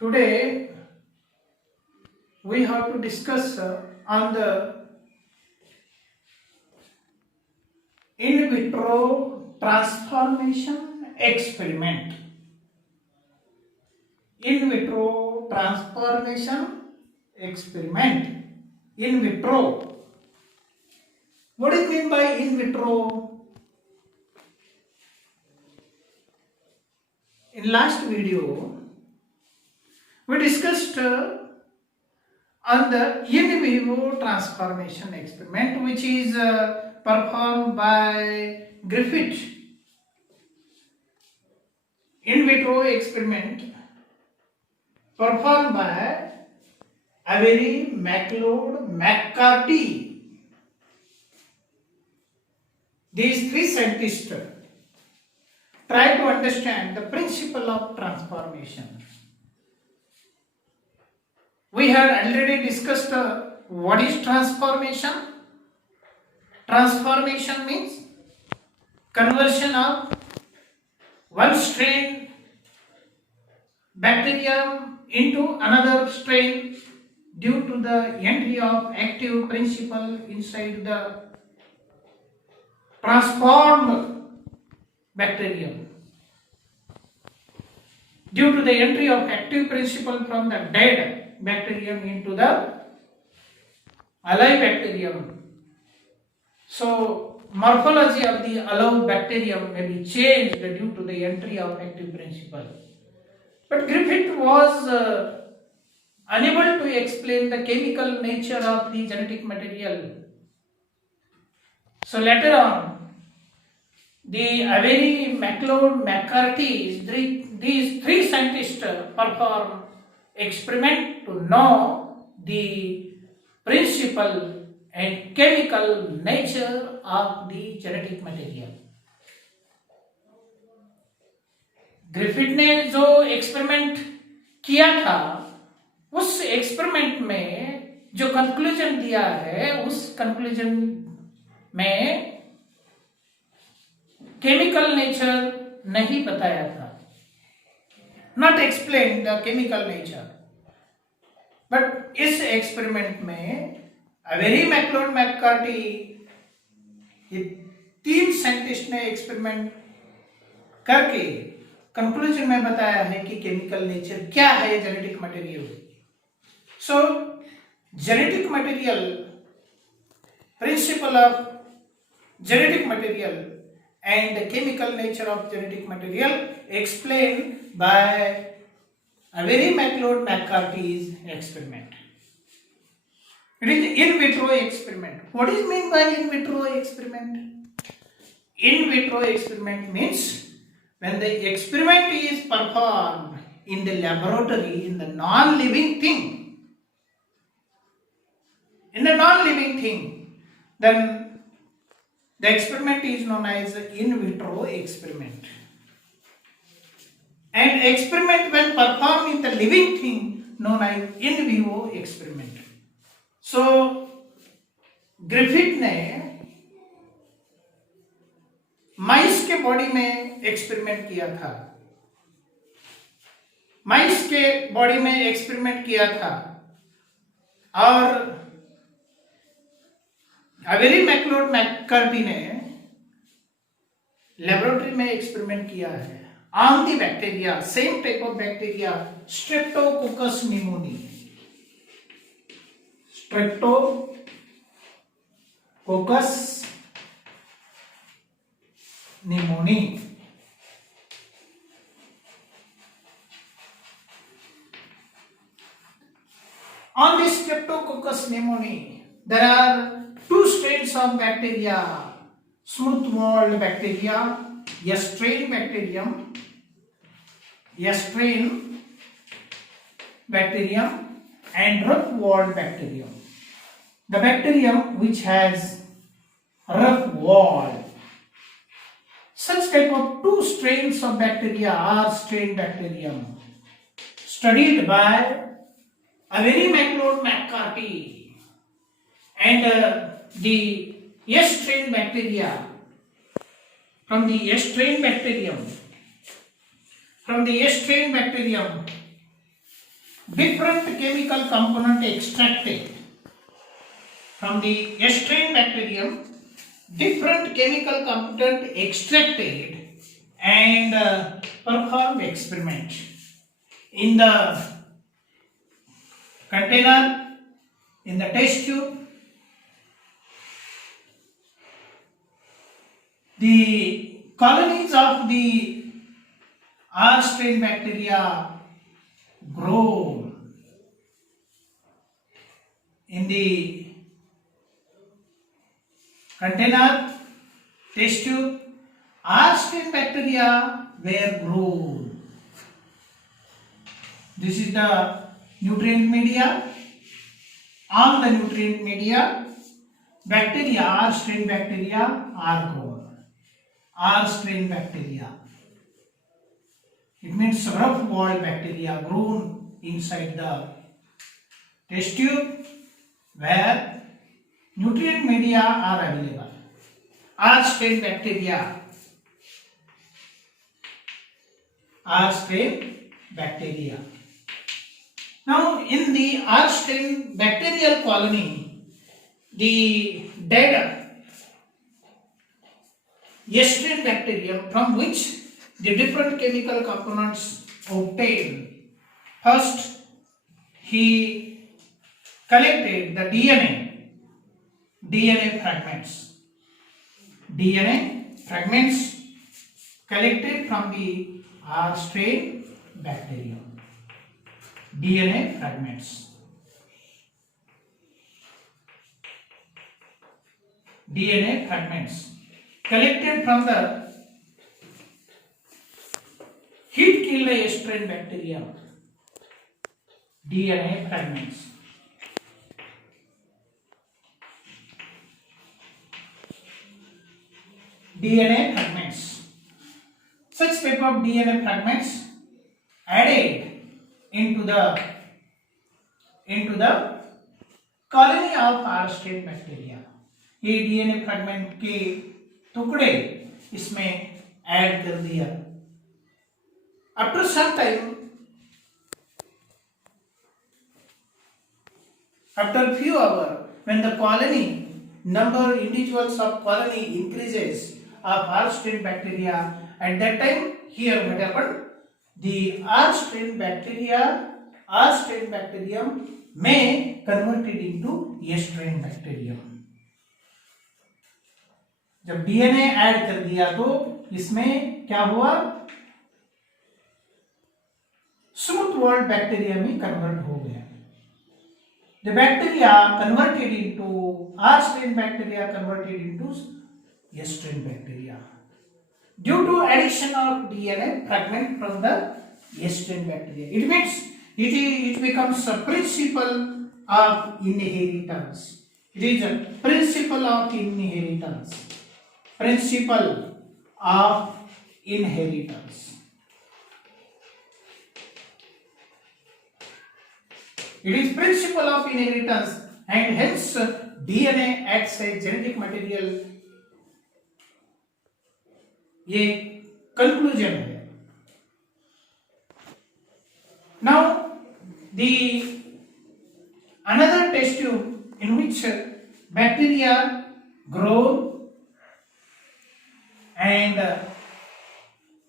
Today we have to discuss on the in vitro transformation experiment. In vitro transformation experiment. In vitro. What do you mean by in vitro? In last video, we discussed on the in vivo transformation experiment, which is performed by Griffith. In vitro experiment performed by Avery, MacLeod, McCarty. These three scientists try to understand the principle of transformation. We had already discussed what is transformation. Transformation means conversion of one strain bacterium into another strain due to the entry of active principle inside the transformed bacterium. Due to the entry of active principle from the dead bacterium into the alive bacterium. So, morphology of the alive bacterium may be changed due to the entry of active principle. But Griffith was unable to explain the chemical nature of the genetic material. So later on, the Avery, MacLeod, McCarty, these three scientists perform experiment to know the principle and chemical nature of the genetic material. Griffith ने जो experiment किया था उस experiment में जो conclusion दिया है उस कंक्लूजन में केमिकल नेचर नहीं बताया था, not explain the chemical nature. But इस एक्सपेरिमेंट में अवेरी, मैक्लोड, मैककार्टी ये तीन साइंटिस्ट ने एक्सपेरिमेंट करके कंक्लूजन में बताया है कि केमिकल नेचर क्या है genetic material. So genetic material, principle of genetic material and the chemical nature of genetic material explained by Avery, MacLeod, McCarty's experiment. It is in vitro experiment. What is meant by in vitro experiment? In vitro experiment means when the experiment is performed in the laboratory in the non-living thing. In the non-living thing, then the experiment is known as in vitro experiment. And experiment when performed in the living thing known as in vivo experiment. So Griffith ने माइस के body में experiment किया था. माइस के body में experiment किया था और अवेरी, मैक्लोड, मैककार्टी ने लेबोरेटरी में एक्सपेरिमेंट किया है on the bacteria, same type of bacteria, Streptococcus pneumoniae. Streptococcus pneumoniae. On the Streptococcus pneumoniae, there are two strains of bacteria, smooth-walled bacteria, strain bacterium, and rough-walled bacterium. The bacterium which has rough wall. Such type of two strains of bacteria are strain bacterium, studied by Avery, MacLeod, McCarty, and the strain bacteria. From the strain bacterium, different chemical component extracted from the strain bacterium, different chemical component extracted and perform experiment in the container, in the test tube. The colonies of the R strain bacteria grow in the container, test tube. R strain bacteria were grown. This is the nutrient media. On the nutrient media, bacteria, R strain bacteria are grown. R strain bacteria. It means rough walled bacteria grown inside the test tube where nutrient media are available. R strain bacteria. R strain bacteria. Now, in the R strain bacterial colony, the dead strain bacterium from which the different chemical components obtained. First, he collected the DNA fragments collected from the R strain bacterium. DNA fragments collected from the heat killed strain bacteria. DNA fragments. Such type of DNA fragments added into the colony of R strain bacteria. ये DNA fragment के टुकड़े इसमें add कर दिया. After some time, after few hours, when the colony number individuals of colony increases of R strain bacteria, at that time here what happened? The R strain bacterium may converted into A strain bacterium. जब DNA add कर दिया तो इसमें क्या हुआ? Smooth walled bacteria में convert हो गया. The bacteria converted into R strain bacteria converted into A strain bacteria due to addition of DNA fragment from the A strain bacteria. It means it becomes a principle of inheritance. It is a principle of inheritance. Principle of inheritance. It is principle of inheritance and hence DNA acts as genetic material. ये conclusion है. Now the another test tube in which bacteria grow and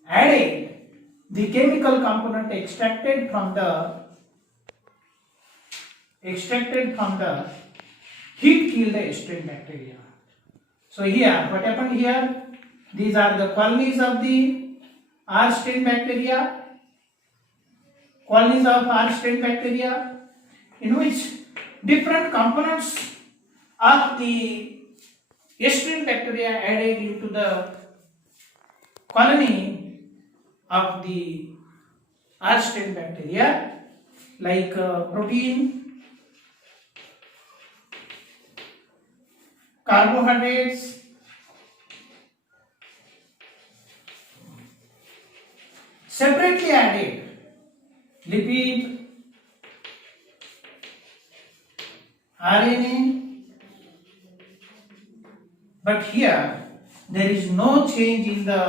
added the chemical component extracted from the heat killed strain bacteria. So here what happened here? These are the colonies of the R strain bacteria. Colonies of R strain bacteria in which different components of the A strain bacteria added into the colony of the R strain bacteria like protein, carbohydrates, separately added lipid, RNA, but here there is no change in the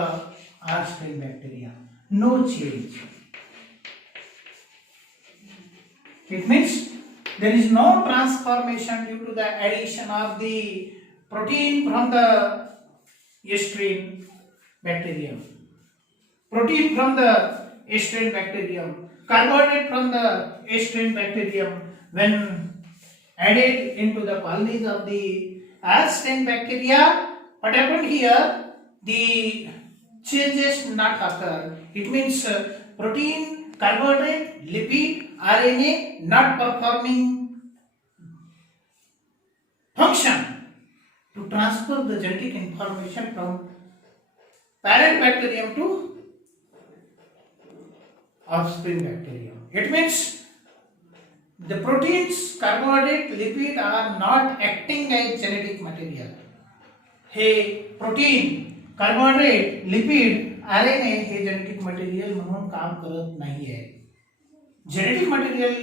R strain bacteria. No change. It means there is no transformation due to the addition of the protein from the yeast-train bacterium. Protein from the yeast-train bacterium, carbohydrate from the yeast-train bacterium, when added into the colonies of the yeast-train bacteria, what happened here? The changes not occur. It means protein, carbohydrate, lipid, RNA not performing function to transfer the genetic information from parent bacterium to offspring bacterium. It means the proteins, carbohydrate, lipid are not acting as genetic material. Hey protein, carbohydrate, lipid, RNA hey genetic material म्हणून काम करत नाहीये. Genetic material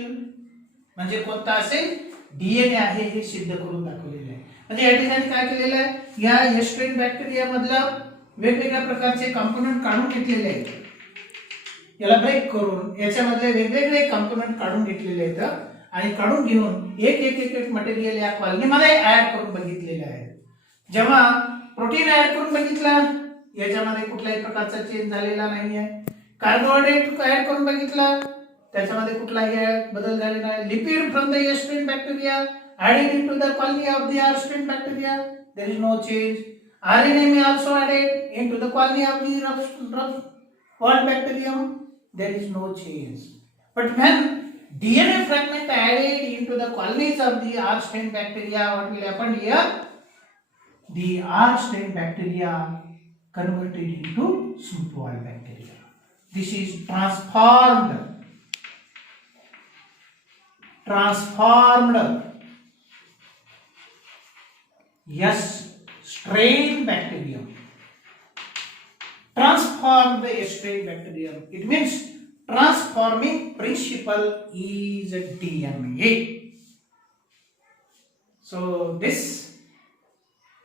म्हणजे कोणता असेल? DNA आहे हे सिद्ध करून दाखवलेले आहे. म्हणजे या ठिकाणी काय केलेलं आहे? या येस्ट्रेन बॅक्टेरिया मधलं वेगवेगळ्या प्रकारचे कंपोनेंट काढून घेतलेले आहेत. याला ब्रेक करून याच्यामधले वेगवेगळे कंपोनेंट काढून घेतलेले आहेत आणि काढून घेऊन एक एक एक एक मटेरियल या कॉलनीमध्ये ऍड करून बघितलेले आहे. जेव्हा प्रोटीन ऍड करून बघितलं याच्यामध्ये कुठल्याही प्रकारचा चेंज झालेला नाहीये. कार्बोहायड्रेट ऍड करून बघितलं त्याच्यामध्ये कुठलाही बदल झालेला नाही. Lipid from the yeast strain bacteria added into the colony of the yeast-train bacteria, there is no change. RNA may also added into the colony of the rough bacterium, there is no change. But when DNA fragment added into the colonies of the yeast-train bacteria, what will happen here? The yeast-train bacteria converted into smooth-walled bacteria. This is transformed yeast-train bacterium. Transformed yeast-train bacterium. It means transforming principle is DNA. So this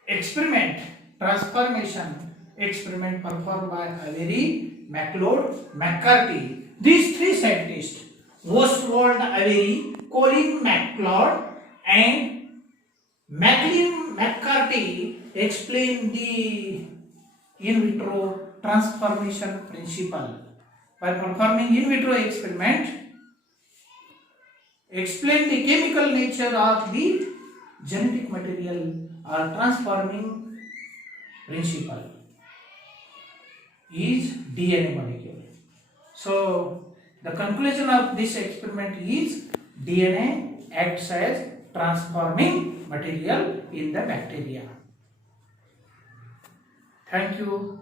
experiment, transformation experiment performed by Avery, MacLeod, McCarthy. These three scientists, Oswald Avery, Colin MacLeod, and Maclean McCarthy, explained the in vitro transformation principle. By performing in vitro experiment, explain the chemical nature of the genetic material or transforming principle is DNA molecule. So the conclusion of this experiment is DNA acts as transforming material in the bacteria. Thank you.